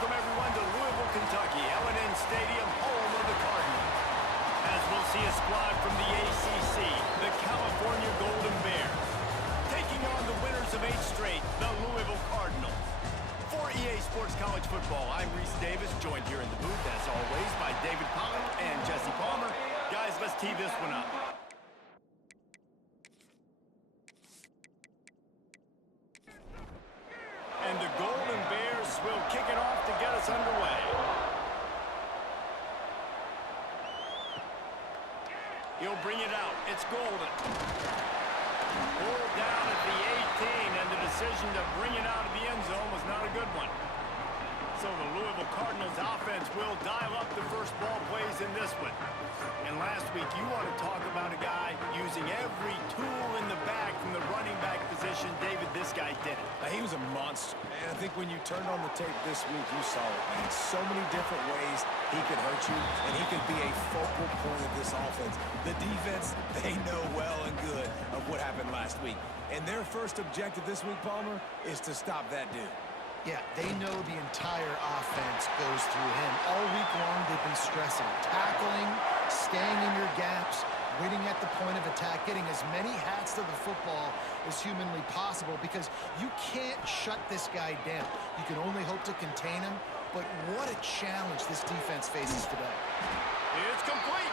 welcome everyone to Louisville, Kentucky, L&N Stadium, home of the Cardinals. As we'll see a squad from the ACC, the California Golden Bears, taking on the winners of 8 straight, the Louisville Cardinals. For EA Sports College Football, I'm Reese Davis, joined here in the booth, as always, by David Pollard and Jesse Palmer. Guys, let's tee this one up. And the Golden Bears will kick it off to get us underway. He'll bring it out. It's Golden. Pulled down at the 18, and the decision to bring it out of the end zone was not a good one. So the Louisville Cardinals offense will dial up the first ball plays in this one. And last week, you want to talk about a guy using every tool in the bag from the running back position. David, this guy did it. He was a monster. And I think when you turned on the tape this week, you saw it. In so many different ways he could hurt you, and he could be a focal point of this offense. The defense, they know well and good of what happened last week. And their first objective this week, Palmer, is to stop that dude. Yeah, they know the entire offense goes through him. All week long, they've been stressing. Tackling, staying in your gaps, waiting at the point of attack, getting as many hats to the football as humanly possible, because you can't shut this guy down. You can only hope to contain him, but what a challenge this defense faces today. It's complete.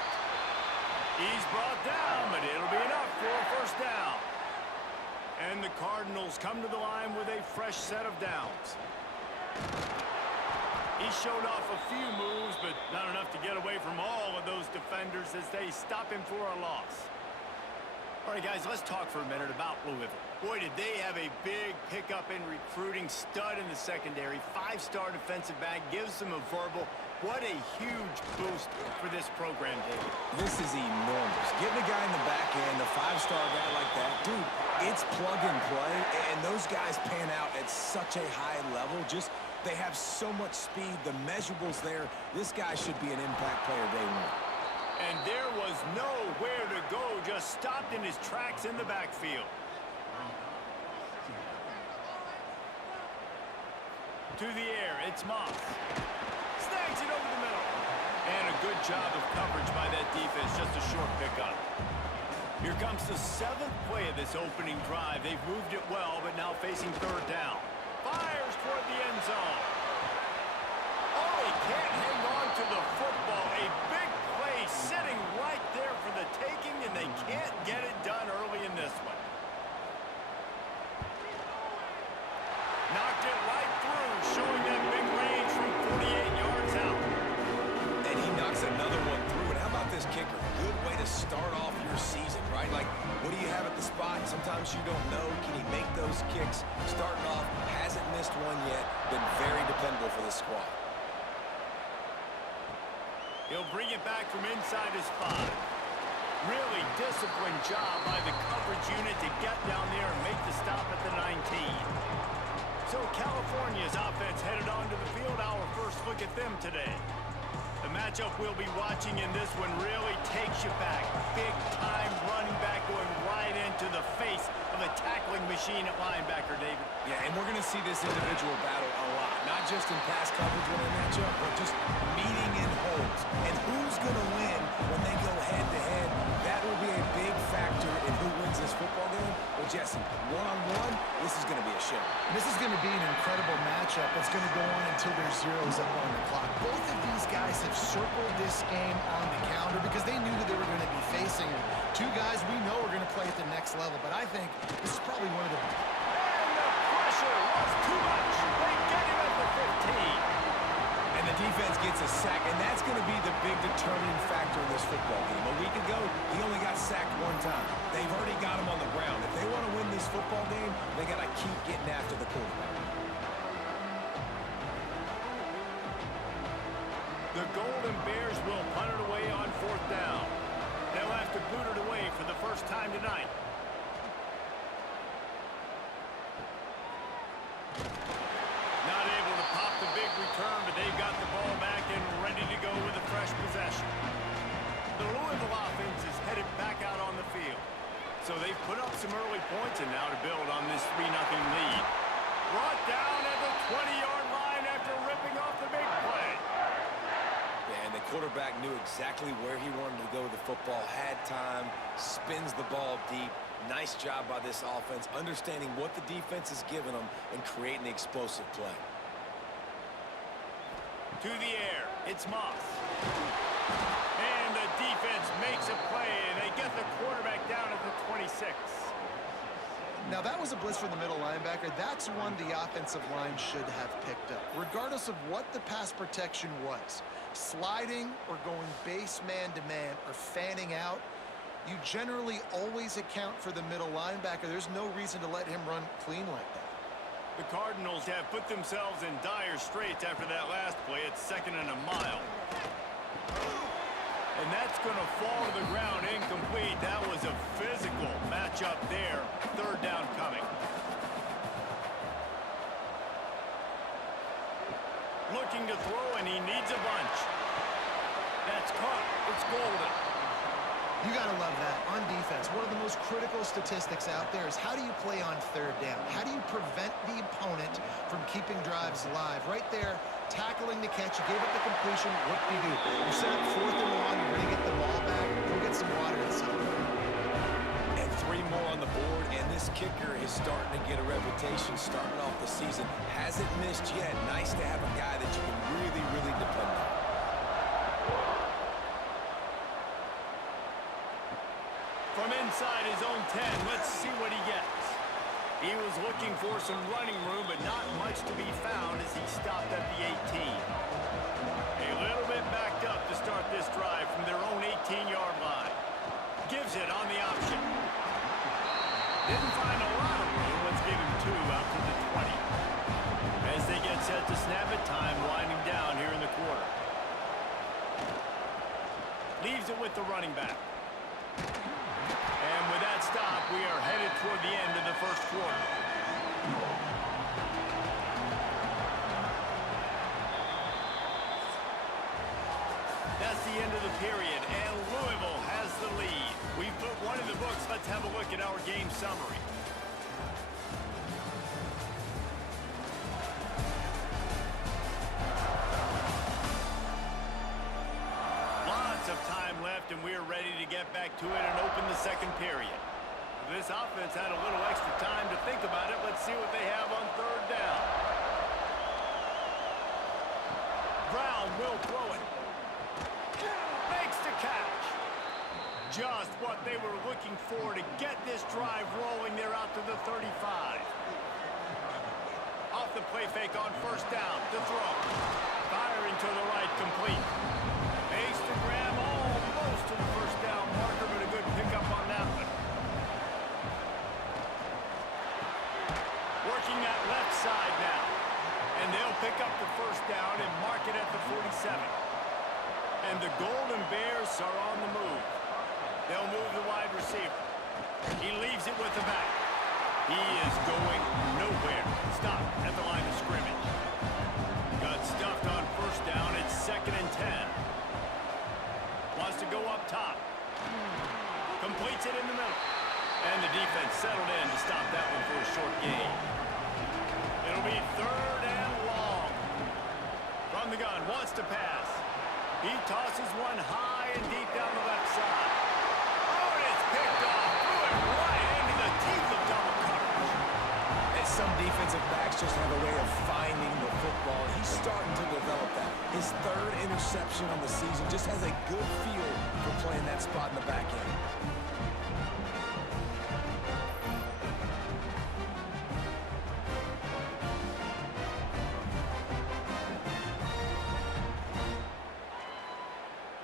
He's brought down, but it'll be enough for a first down. And the Cardinals come to the line with a fresh set of downs. He showed off a few moves, but not enough to get away from all of those defenders as they stop him for a loss. All right, guys, let's talk for a minute about Louisville. Boy, did they have a big pickup in recruiting. Stud in the secondary. 5-star defensive back. Gives them a verbal. What a huge boost for this program, David. This is enormous. Getting a guy in the back end, a 5-star guy like that, dude, it's plug and play, and those guys pan out at such a high level. Just, they have so much speed. The measurables there. This guy should be an impact player day one. And there was nowhere to go, just stopped in his tracks in the backfield. To the air, it's Moss. Snags it over the middle. And a good job of coverage by that defense, just a short pickup. Here comes the 7th play of this opening drive. They've moved it well, but now facing third down. Fires toward the end zone. Oh, he can't hang on to the football. A big play sitting right there for the taking, and they can't get it done early in this one. Knocked it right through, showing that big range from 48 yards out. And he knocks another one through. And how about this kicker? Good way to start off your season, right? Like, what do you have at the spot? Sometimes you don't know. Can he make those kicks? Starting off, hasn't missed one yet. Been very dependable for this squad. He'll bring it back from inside his 5. Really disciplined job by the coverage unit to get down there and make the stop at the 19. So California's offense headed onto the field. Our first look at them today. The matchup we'll be watching in this one really takes you back. Big-time running back going right into the face of a tackling machine at linebacker, David. Yeah, and we're going to see this individual battle a lot. Not just in pass coverage when they match up, but just meeting in holes. And who's going to win when they go head-to-head? That will be a big factor in who wins this football game. Well, Jesse, one-on-one, this is going to be a show. This is going to be an incredible matchup that's going to go on until there's zeros up on the clock. Both of these guys have circled this game on the calendar because they knew that they were going to be facing him. 2 guys we know are going to play at the next level, but I think this is probably one of the... And the pressure was too much. They get him at the 15. And the defense gets a sack, and that's going to be the big determining factor in this football game. A week ago, he only got sacked 1 time. They've already got him on the ground. If they want to win this football game, they got to keep getting after the quarterback. The Golden Bears will punt it away on 4th down. They'll have to boot it away for the first time tonight. Not able to pop the big return, but they've got the ball back and ready to go with a fresh possession. The Louisville offense is headed back out on the field. So they've put up some early points, and now to build on this 3-0 lead. Brought down at the 20-yard line after ripping off the quarterback knew exactly where he wanted to go with the football, had time, spins the ball deep. Nice job by this offense, understanding what the defense is giving them and creating the explosive play. To the air, it's Moss. And the defense makes a play, and they get the quarterback down at the 26. Now, that was a blitz from the middle linebacker. That's one the offensive line should have picked up, regardless of what the pass protection was. Sliding or going base man-to-man or fanning out, you generally always account for the middle linebacker. There's no reason to let him run clean like that. The Cardinals have put themselves in dire straits after that last play. It's 2nd and a mile. And that's going to fall to the ground incomplete. That was a physical matchup there. 3rd down coming. Looking to throw, and he needs a bunch. That's caught. It's golden. You got to love that. On defense, one of the most critical statistics out there is how do you play on 3rd down? How do you prevent the opponent from keeping drives alive? Right there, tackling the catch, you gave up the completion, what do you do? You set up 4th and long, you're going to get the ball back, go get some water and something. And 3 more on the board, and this kicker is starting to get a reputation starting off the season. Hasn't missed yet. Nice to have a guy that you can really, really depend on. From inside his own 10, let's see what he gets. He was looking for some running room, but not much to be found as he stopped at the 18. A little bit backed up to start this drive from their own 18-yard line. Gives it on the option. Didn't find a lot of room. Let's give him 2 out to the 20. As they get set to snap it, time winding down here in the quarter. Leaves it with the running back. And with that stop, we are headed toward the end of the 1st quarter. That's the end of the period, and Louisville has the lead. We've put one in the books. Let's have a look at our game summary. Lots of time left, and we're ready to get back to it and open the 2nd period. This offense had a little extra time to think about it. Let's see what they have on 3rd down. Brown will throw it. Makes the catch. Just what they were looking for to get this drive rolling. They're out to the 35. Off the play fake on 1st down to throw. Firing to the right, complete. Makes the grab almost to the 1st down marker, but a good pickup on that one. Working that left side now. And they'll pick up the 1st down and mark it at the 47. And the Golden Bears are on the move. They'll move the wide receiver. He leaves it with the back. He is going nowhere. Stop at the line of scrimmage. Got stuffed on 1st down. It's 2nd and 10. Wants to go up top. Completes it in the middle. And the defense settled in to stop that one for a short gain. It'll be 3rd and long. From the gun, wants to pass. He tosses one high and deep down the left side. Oh, and it's picked off. Threw it right into the teeth of double coverage. And some defensive backs just have a way of finding the football. He's starting to develop that. His 3rd interception on the season just has a good feel for playing that spot in the back end.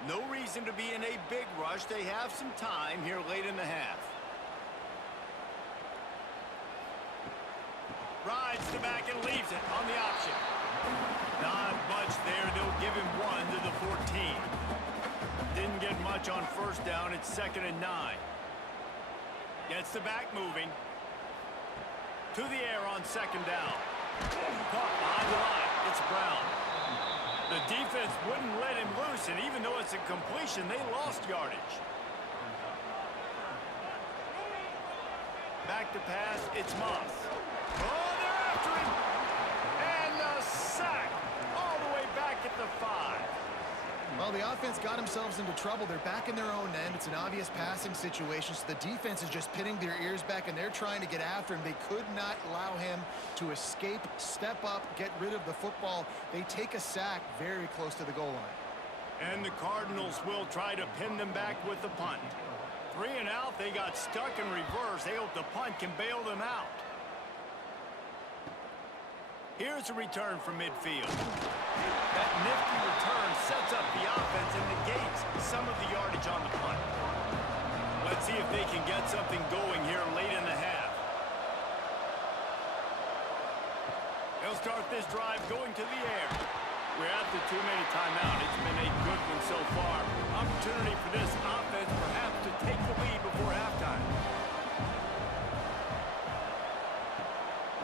No reason to be in a big rush. They have some time here late in the half. Rides the back and leaves it on the option. Not much there. They'll give him 1 to the 14. Didn't get much on 1st down. It's 2nd and 9. Gets the back moving. To the air on 2nd down. Caught behind the line. It's Brown. The defense wouldn't let him loose, and even though it's a completion, they lost yardage. Back to pass, it's Moss. Oh, they're after him! And a sack all the way back at the 5. Well, the offense got themselves into trouble. They're back in their own end. It's an obvious passing situation, so the defense is just pinning their ears back, and they're trying to get after him. They could not allow him to escape, step up, get rid of the football. They take a sack very close to the goal line. And the Cardinals will try to pin them back with the punt. 3 and out, they got stuck in reverse. They hope the punt can bail them out. Here's a return from midfield. That nifty return sets up the offense and negates some of the yardage on the punt. Let's see if they can get something going here late in the half. They'll start this drive going to the air. We're after too many timeout. It's been a good one so far. Opportunity for this offense perhaps to take the lead before halftime.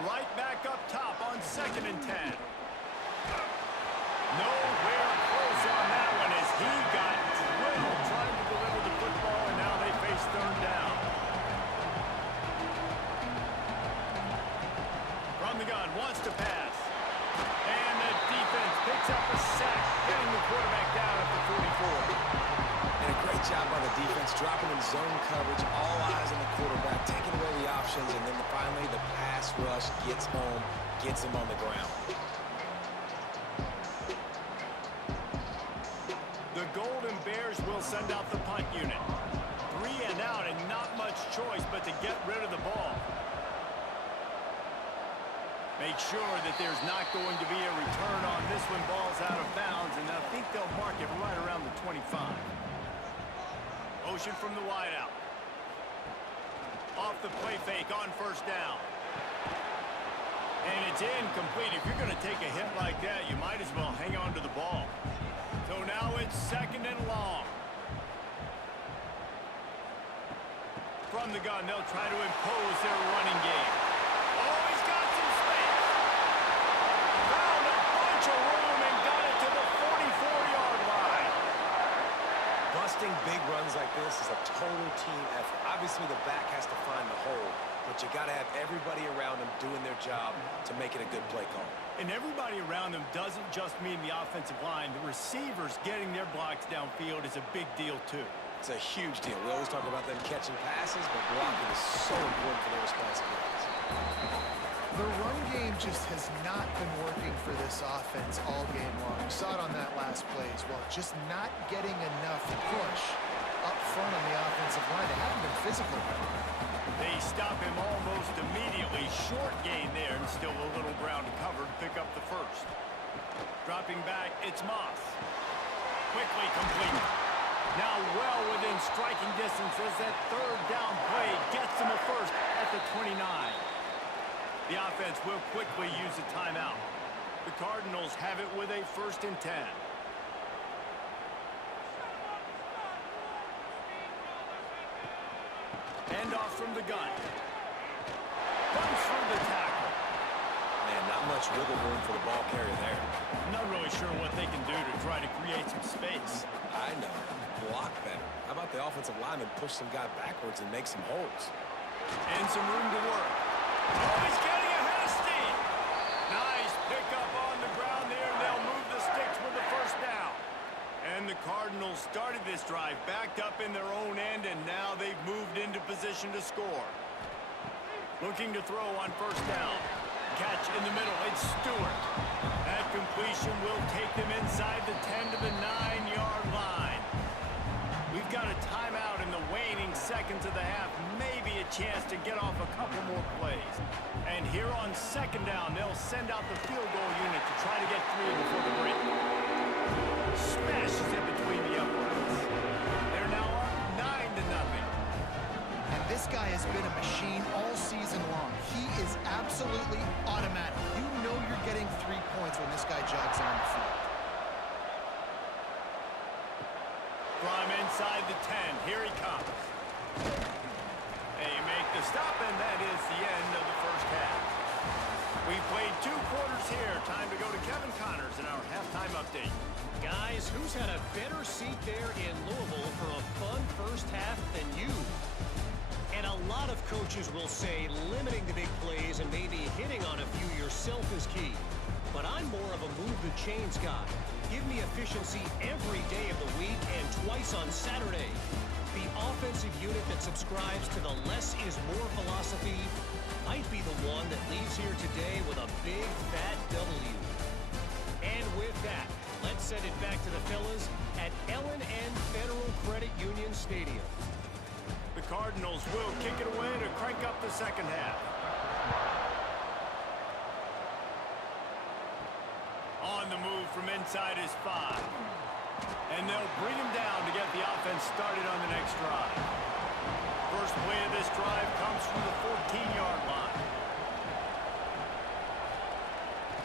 Right back up top on 2nd and 10. Nowhere close on that one as he got drilled trying to deliver the football, and now they face 3rd down. From the gun, wants to pass. And the defense picks up a sack, getting the quarterback down at the 44. And a great job by the defense, dropping in zone coverage, all eyes on the quarterback, taking away the options, and then finally the pass rush gets home, gets him on the ground. The Golden Bears will send out the punt unit. 3 and out and not much choice but to get rid of the ball. Make sure that there's not going to be a return on this when ball's out of bounds, and I think they'll mark it right around the 25. Motion from the wideout. Off the play fake on 1st down. And it's incomplete. If you're going to take a hit like that, you might as well hang on to the ball. So now it's 2nd and long. From the gun, they'll try to impose their running game. Oh, he's got some space. Found a bunch of room and got it to the 44-yard line. Busting big runs like this is a total team effort. Obviously, the back has to find the hole, but you got to have everybody around them doing their job to make it a good play call. And everybody around them doesn't just mean the offensive line. The receivers getting their blocks downfield is a big deal, too. It's a huge deal. We always talk about them catching passes, but blocking is so important for their responsibilities. The run game just has not been working for this offense all game long. We saw it on that last play as well. Just not getting enough push up front on the offensive line. They haven't been physical. They stop him almost immediately. Short gain there and still a little ground to cover to pick up the 1st. Dropping back, it's Moss. Quickly complete. Now well within striking distance as that 3rd down play gets him a 1st at the 29. The offense will quickly use a timeout. The Cardinals have it with a 1st and 10. Hand off from the gun. Runs through the tackle. Man, not much wiggle room for the ball carrier there. Not really sure what they can do to try to create some space. I know. Block better. How about the offensive lineman push some guy backwards and make some holes? And some room to work. Oh, he's getting ahead of steam. Nice pickup on the ground there, and they'll move the sticks with the 1st down. And the Cardinals started this drive backed up in their own end, and now they've moved into position to score. Looking to throw on 1st down. Catch in the middle. It's Stewart. That completion will take them inside the 10 to the 9-yard line. We've got a timeout in the waning seconds of the half. Maybe a chance to get off a couple more plays. And here on 2nd down, they'll send out the field goal unit to try to get 3 before the break. Smashes it between the uprights. They're now up 9-0. And this guy has been a machine all season long. He is absolutely automatic. You know you're getting 3 points when this guy jogs on the field. From inside the 10, here he comes. They make the stop, and that is the end of the 1st half. We've played 2 quarters here. Time to go to Kevin Connors in our halftime update. Guys, who's had a better seat there in Louisville for a fun 1st half than you? And a lot of coaches will say limiting the big plays and maybe hitting on a few yourself is key. But I'm more of a move the chains guy. Give me efficiency every day of the week and twice on Saturday. The offensive unit that subscribes to the less is more philosophy might be the one that leaves here today with a big fat W. And with that, let's send it back to the fellas at L&N Federal Credit Union Stadium. The Cardinals will kick it away to crank up the second half. On the move from inside his 5. And they'll bring him down to get the offense started on the next drive. First play of this drive comes from the 14-yard line.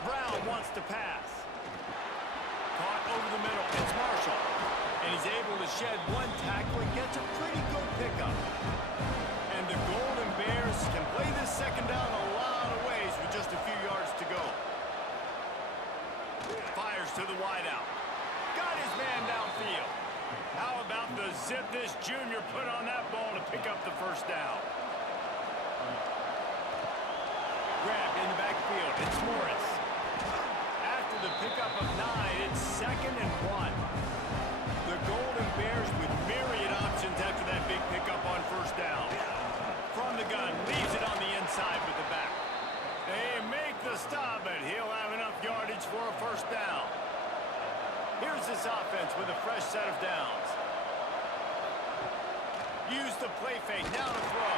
Brown wants to pass. Caught over the middle. It's Marshall. And he's able to shed one tackle and gets a pretty good pickup. And the Golden Bears can play this second down a lot of ways with just a few yards to go. Fires to the wideout. Got his man downfield. How about the zip this junior put on that ball to pick up the first down? Grabbed in the backfield. It's Morris. After the pickup of 9, it's 2nd and 1. The Golden Bears with myriad options after that big pickup on first down. From the gun, leaves it on the inside with the back. They make the stop, but he'll have enough yardage for a first down. Here's this offense with a fresh set of downs. Use the play fake, now to throw.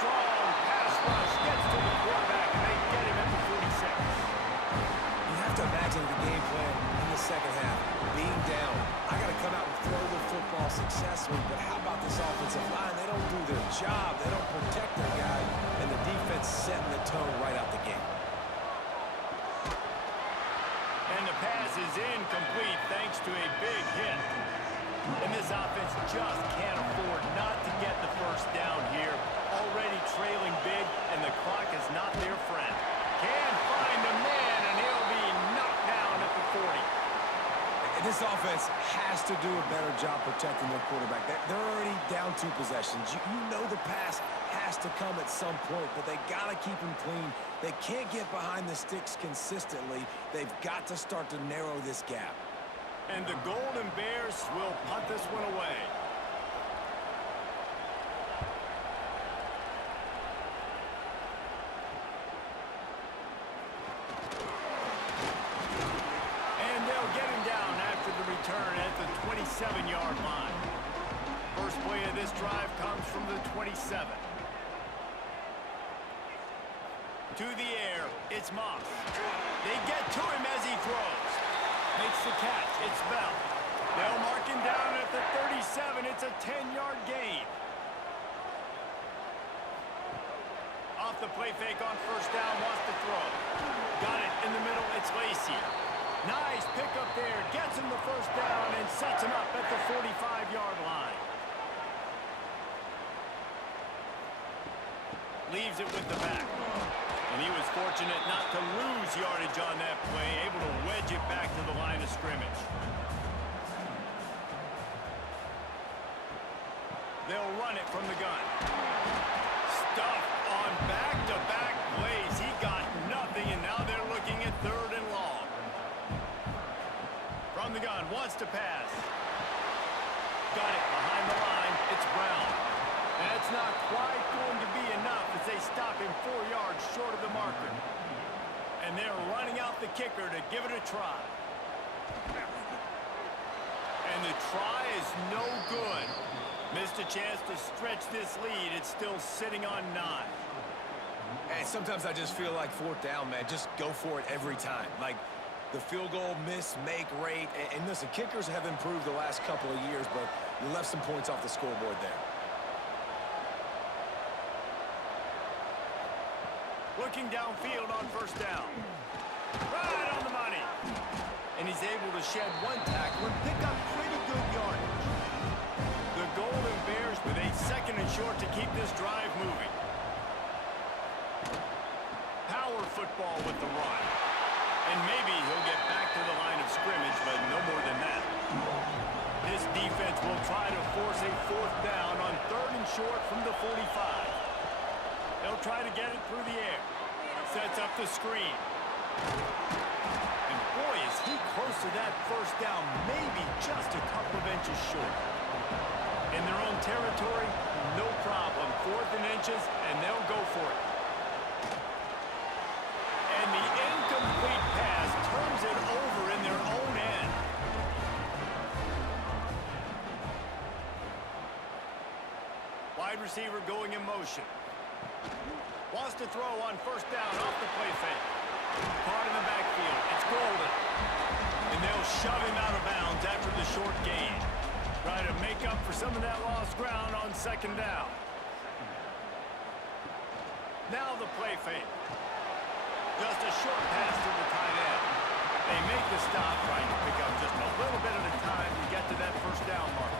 Strong pass rush, gets to the quarterback, and they get him at the 46. You have to imagine the game plan in the second half. Being down, I got to come out and throw the football successfully, but how about this offensive line? They don't do their job. They don't protect their guy, and the defense setting the tone right out the gate. And the pass is incomplete thanks to a big hit. And this offense just can't afford not to get the first down here. Already trailing big, and the clock is not their friend. Can't find a man, and he'll be knocked down at the 40. This offense has to do a better job protecting their quarterback. They're already down 2 possessions. You know the pass has to come at some point, but they got to keep him clean. They can't get behind the sticks consistently. They've got to start to narrow this gap. And the Golden Bears will punt this one away. And they'll get him down after the return at the 27-yard line. First play of this drive comes from the 27. To the air, it's Moss. They get to him as he throws. Makes the catch, it's Bell. They'll mark him down at the 37, it's a 10-yard gain. Off the play fake on first down, wants to throw. Got it in the middle, it's Lacey. Nice pickup there, gets him the first down and sets him up at the 45-yard line. Leaves it with the back. And he was fortunate not to lose yardage on that play, able to wedge it back to the line of scrimmage. They'll run it from the gun. Stuffed on back-to-back plays. He got nothing, and now they're looking at 3rd and long. From the gun, wants to pass. Got it behind the line. It's Brown. That's not quite going to be enough as they stop him 4 yards short of the marker. And they're running out the kicker to give it a try. And the try is no good. Missed a chance to stretch this lead. It's still sitting on 9. And sometimes I just feel like 4th down, man. Just go for it every time. Like the field goal miss-make rate. And listen, kickers have improved the last couple of years, but you left some points off the scoreboard there. Looking downfield on first down. Right on the money. And he's able to shed one tackle and pick up pretty good yardage. The Golden Bears with a 2nd and short to keep this drive moving. Power football with the run. And maybe he'll get back to the line of scrimmage, but no more than that. This defense will try to force a 4th down on 3rd and short from the 45. They'll try to get it through the air. Sets up the screen. And boy, is he close to that that first down maybe just a couple of inches short. In their own territory, no problem. 4th and inches, and they'll go for it. And the incomplete pass turns it over in their own end. Wide receiver going in motion. Wants to throw on first down off the play fake. Caught in the backfield. It's Golden. And they'll shove him out of bounds after the short gain. Trying to make up for some of that lost ground on 2nd down. Now the play fake. Just a short pass to the tight end. They make the stop, trying to pick up just a little bit at a time to get to that first down mark.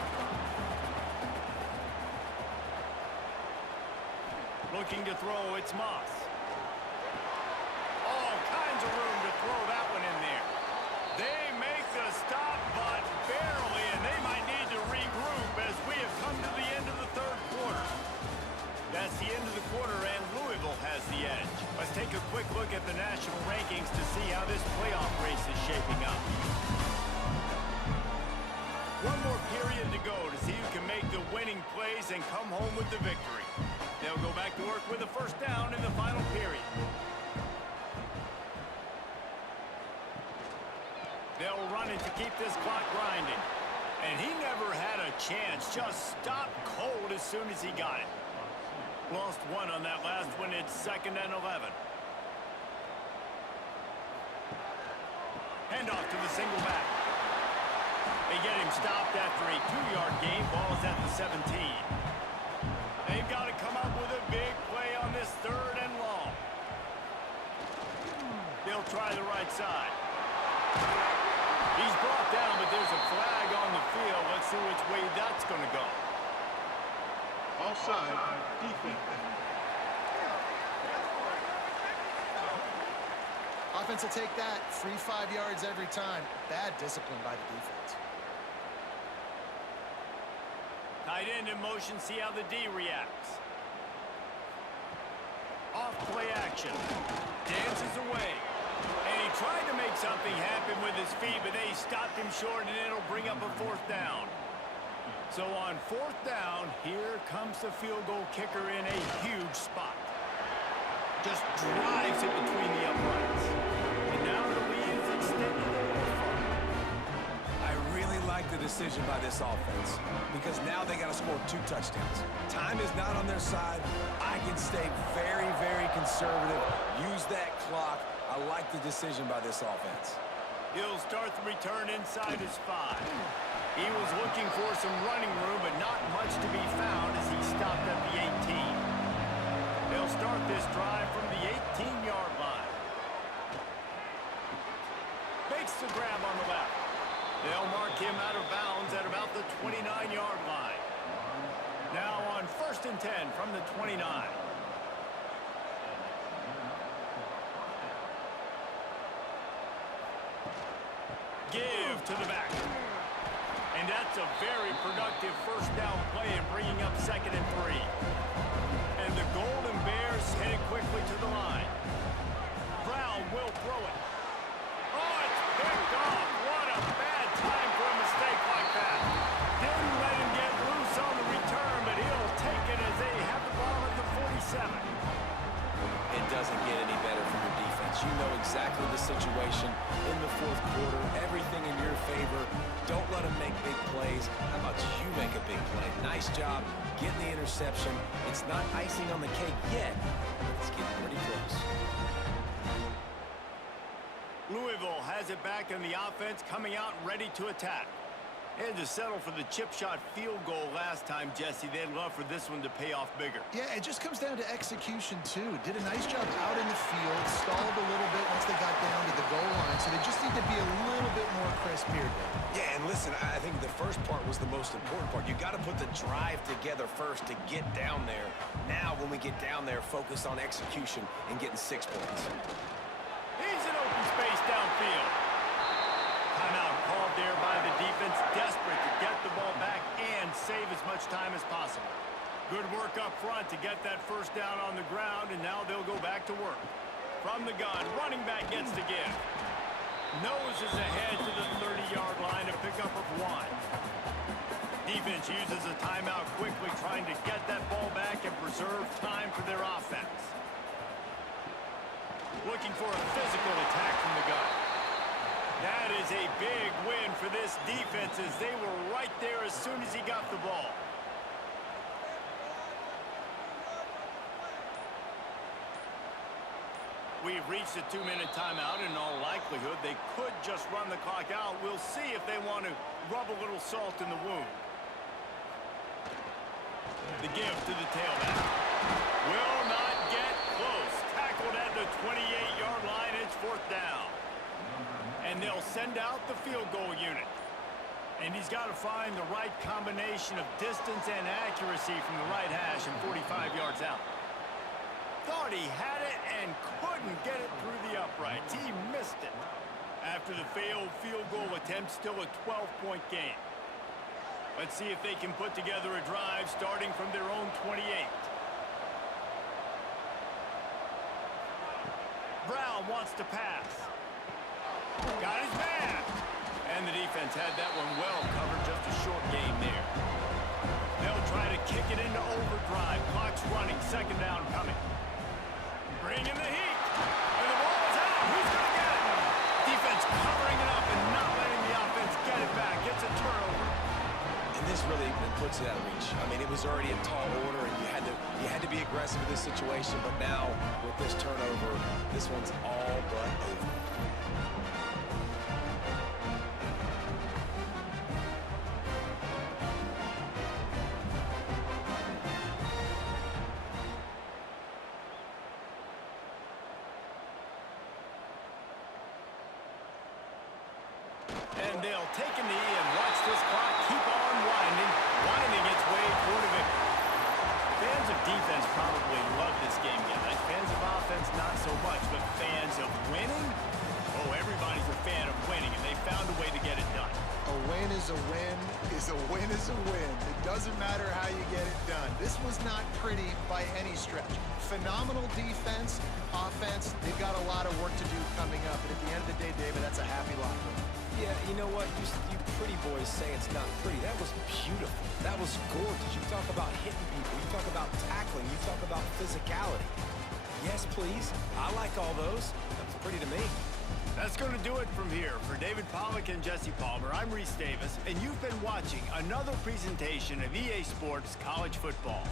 Looking to throw, it's Moss. All kinds of room to throw that one in there. They make the stop, but barely, and they might need to regroup as we have come to the end of the 3rd quarter. That's the end of the quarter, and Louisville has the edge. Let's take a quick look at the national rankings to see how this playoff race is shaping up. One more period to go to see who can make the winning plays and come home with the victory. They'll go back to work with a first down in the final period. They'll run it to keep this clock grinding. And he never had a chance. Just stopped cold as soon as he got it. Lost one on that last one. It's 2nd and 11. Handoff to the single back. They get him stopped after a 2-yard gain. Ball is at the 17. They've got to come up with a big play on this 3rd and long. They'll try the right side. He's brought down, but there's a flag on the field. Let's see which way that's going to go. Offside, defense. Offense will take that. Free 5 yards every time. Bad discipline by the defense. Tight end in motion, see how the D reacts. Off play action. Dances away. And he tried to make something happen with his feet, but they stopped him short, and it'll bring up a 4th down. So on 4th down, here comes the field goal kicker in a huge spot. Just drives it between the uprights. And now the lead is extended a little further. I really like the decision by this offense because now they got to score 2 touchdowns. Time is not on their side. I can stay very, very conservative. Use that clock. I like the decision by this offense. He'll start the return inside his 5. He was looking for some running room, but not much to be found as he stopped at the 18. They'll start this drive from the 18-yard line. Makes the grab on the left. They'll mark him out of bounds at about the 29-yard line. Now on 1st and 10 from the 29. Give to the back. And that's a very productive first down play in bringing up 2nd and 3. And the Golden Bears headed quickly to the line. Brown will throw it. Oh, it's picked off. What a bad time for a mistake like that. Didn't let him get loose on the return, but he'll take it as they have the ball at the 47. It doesn't get any better from your defense. You know exactly the situation in the 4th quarter. Everything in your favor. Don't let them make big plays. How about you make a big play? Nice job getting the interception. It's not icing on the cake yet, but it's getting pretty close. Louisville has it back in the offense, coming out ready to attack. They had to settle for the chip shot field goal last time, Jesse. They'd love for this one to pay off bigger. Yeah, it just comes down to execution, too. Did a nice job out in the field, stalled a little bit once they got down to the goal line, so they just need to be a little bit more crisp here, Dave. Yeah, and listen, I think the first part was the most important part. You got to put the drive together first to get down there. Now, when we get down there, focus on execution and getting 6 points. He's in open space downfield. Timeout called there by the defense, desperate to get the ball back and save as much time as possible. Good work up front to get that first down on the ground, and now they'll go back to work. From the gun, running back gets the give. Noses ahead to the 30 their offense. Looking for a physical attack from the gun. That is a big win for this defense as they were right there as soon as he got the ball. We've reached a 2-minute timeout, and in all likelihood, they could just run the clock out. We'll see if they want to rub a little salt in the wound. The give to the tailback. Will not get close. Tackled at the 28-yard line. It's 4th down. And they'll send out the field goal unit. And he's got to find the right combination of distance and accuracy from the right hash and 45 yards out. Thought he had it and couldn't get it through the uprights. He missed it. After the failed field goal attempt, still a 12-point game. Let's see if they can put together a drive starting from their own 28. Brown wants to pass. Got his man. And the defense had that one well covered, just a short game there. They'll try to kick it into overdrive. Clock's running, 2nd down coming. Bringing the heat. And the ball is out. Who's going to get it? Defense covering it up and not letting the offense get it back. It's a turnover. And this really puts it out of reach. I mean, it was already a tall order, and you had to be aggressive in this situation. But now, with this turnover, this one's all but over. And they'll take a knee and watch this clock keep on winding its way toward a victory. Fans of defense probably love this game, guys. Fans of offense, not so much, but fans of winning? Oh, everybody's a fan of winning, and they found a way to get it done. A win is a win is a win is a win. It doesn't matter how you get it done. This was not pretty by any stretch. Phenomenal defense, offense. They've got a lot of work to do coming up. And at the end of the day, David, that's a happy locker room. Yeah, you know what? You pretty boys say it's not pretty. That was beautiful. That was gorgeous. You talk about hitting people. You talk about tackling. You talk about physicality. Yes, please. I like all those. That's pretty to me. That's going to do it from here. For David Pollack and Jesse Palmer, I'm Reese Davis, and you've been watching another presentation of EA Sports College Football.